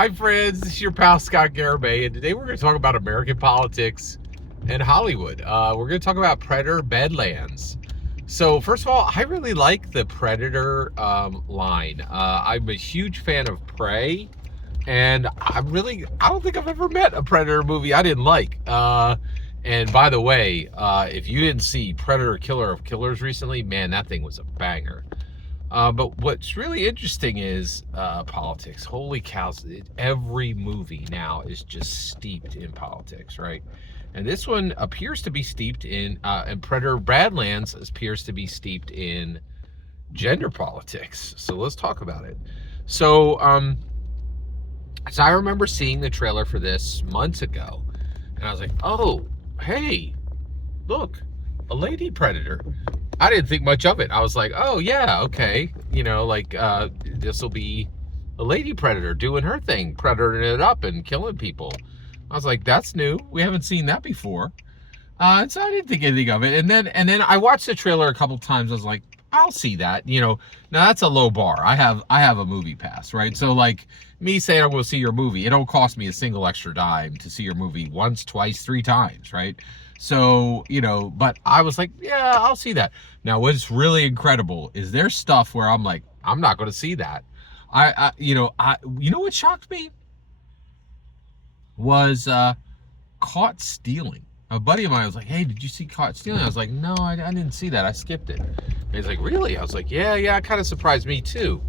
Hi, friends. This is your pal Scott Garibay, and today we're going to talk about American politics and Hollywood. We're going to talk about Predator Badlands. So, first of all, I really like the Predator line. I'm a huge fan of Prey, and I don't think I've ever met a Predator movie I didn't like. And by the way, if you didn't see Predator Killer of Killers recently, man, that thing was a banger. But what's really interesting is politics. Holy cows, every movie now is just steeped in politics, right? And this one appears to be steeped in, and Predator Badlands appears to be steeped in gender politics. So let's talk about it. So I remember seeing the trailer for this months ago, and I was like, oh, hey, look, a lady predator. I didn't think much of it. I was like, oh, yeah, okay. This will be a lady predator doing her thing, predating it up and killing people. I was like, that's new. We haven't seen that before. And so I didn't think anything of it. And then I watched the trailer a couple times. I was like, I'll see that. Now that's a low bar. I have a movie pass, right? So like me saying I'm going to see your movie, it don't cost me a single extra dime to see your movie once, twice, 3 times, right? So, but I was like, yeah, I'll see that. Now, what's really incredible is there's stuff where I'm like, I'm not going to see that. You know what shocked me was Caught Stealing. A buddy of mine was like, hey, did you see Caught Stealing? I was like, no, I didn't see that. I skipped it. And he's like, really? I was like, yeah, it kind of surprised me too,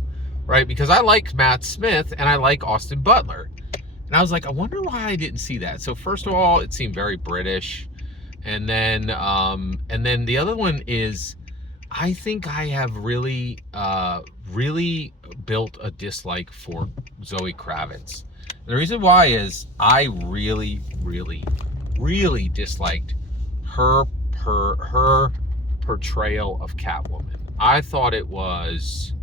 right? Because I like Matt Smith and I like Austin Butler. And I was like, I wonder why I didn't see that. So first of all, it seemed very British. And then the other one is, I think I have really built a dislike for Zoe Kravitz. The reason why is I really disliked her portrayal of Catwoman. I thought it was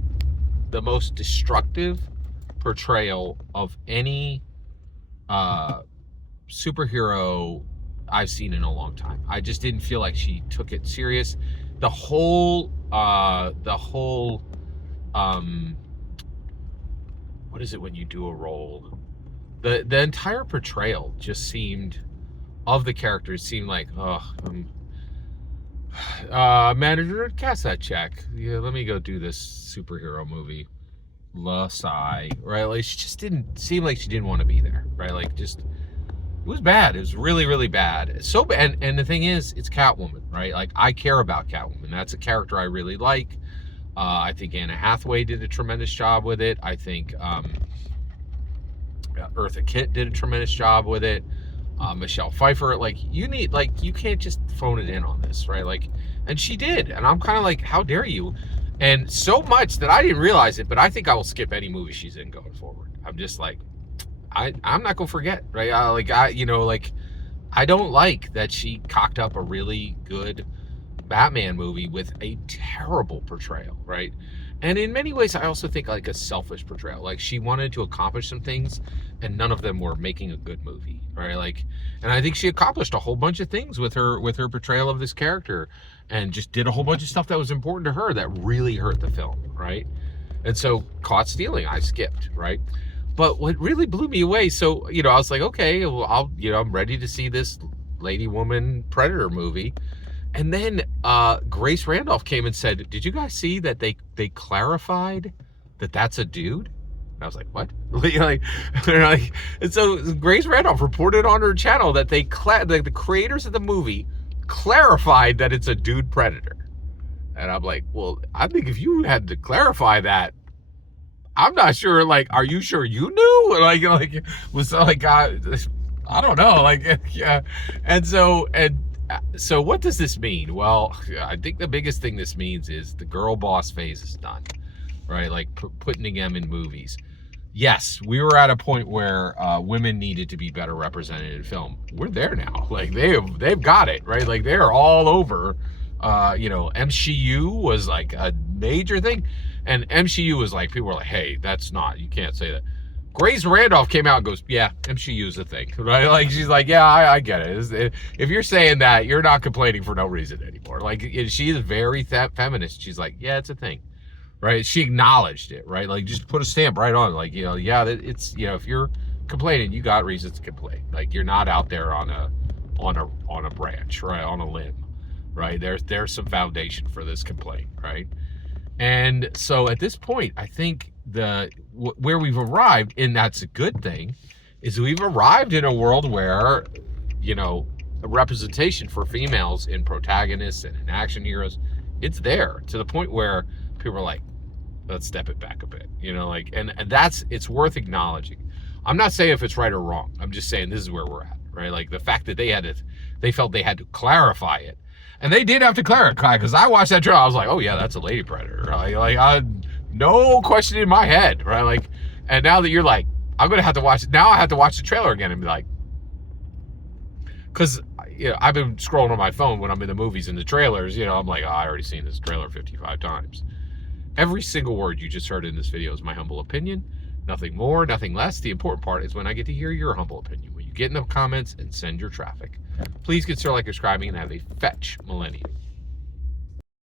the most destructive portrayal of any superhero I've seen in a long time. I just didn't feel like she took it serious. The whole what is it when you do a role? The entire portrayal just seemed, of the characters, seemed like, manager, cast that check. Yeah, let me go do this superhero movie. La sigh, right? Like, she just didn't seem like she didn't want to be there, right? Like, just, it was bad. It was really bad. So bad. And the thing is, it's Catwoman, right? Like, I care about Catwoman. That's a character I really like. I think Anna Hathaway did a tremendous job with it. I think Eartha Kitt did a tremendous job with it. Michelle Pfeiffer, you can't just phone it in on this, right? Like, and she did. And I'm kind of like, how dare you? And so much that I didn't realize it, but I think I will skip any movie she's in going forward. I'm just like, I'm not gonna forget, right? I don't like that she cocked up a really good Batman movie with a terrible portrayal, right? And in many ways, I also think like a selfish portrayal. Like, she wanted to accomplish some things, and none of them were making a good movie, right? Like, and I think she accomplished a whole bunch of things with her portrayal of this character, and just did a whole bunch of stuff that was important to her that really hurt the film, right? And so, Caught Stealing, I skipped, right? But what really blew me away, so, I was like, okay, well, I'm ready to see this lady woman Predator movie. And then Grace Randolph came and said, did you guys see that they clarified that that's a dude? And I was like, what? And so Grace Randolph reported on her channel that the creators of the movie clarified that it's a dude predator. And I'm like, well, I think if you had to clarify that, I'm not sure, are you sure you knew? Was like, I don't know, yeah. And so what does this mean? Well, I think the biggest thing this means is the girl boss phase is done, right? Like, putting them in movies. Yes, we were at a point where women needed to be better represented in film. We're there now. Like, they've got it, right? Like, they're all over. MCU was like a major thing. And MCU was like, people were like, hey, you can't say that. Grace Randolph came out and goes, yeah, MCU's a thing, right? Like, she's like, yeah, I get it. If you're saying that, you're not complaining for no reason anymore. Like, she is very feminist. She's like, yeah, it's a thing, right? She acknowledged it, right? Like, just put a stamp right on it. Like, yeah, it's, if you're complaining, you got reasons to complain. Like, you're not out there on a branch, right? On a limb, right? There's some foundation for this complaint, right? And so at this point, I think where we've arrived, and that's a good thing, is we've arrived in a world where, a representation for females in protagonists and in action heroes, it's there to the point where people are like, let's step it back a bit, and it's worth acknowledging. I'm not saying if it's right or wrong. I'm just saying this is where we're at, right? Like, the fact that they felt they had to clarify it. And they did have to clarify, because I watched that trailer. I was like, oh yeah, that's a lady predator. Like, no question in my head, right? Like, and now that you're like, I'm gonna have to watch it. Now I have to watch the trailer again and be like, because I've been scrolling on my phone when I'm in the movies and the trailers. I'm like, I already seen this trailer 55 times. Every single word you just heard in this video is my humble opinion. Nothing more, nothing less. The important part is when I get to hear your humble opinion. When you get in the comments and send your traffic. Please consider subscribing and have a fetch millennium.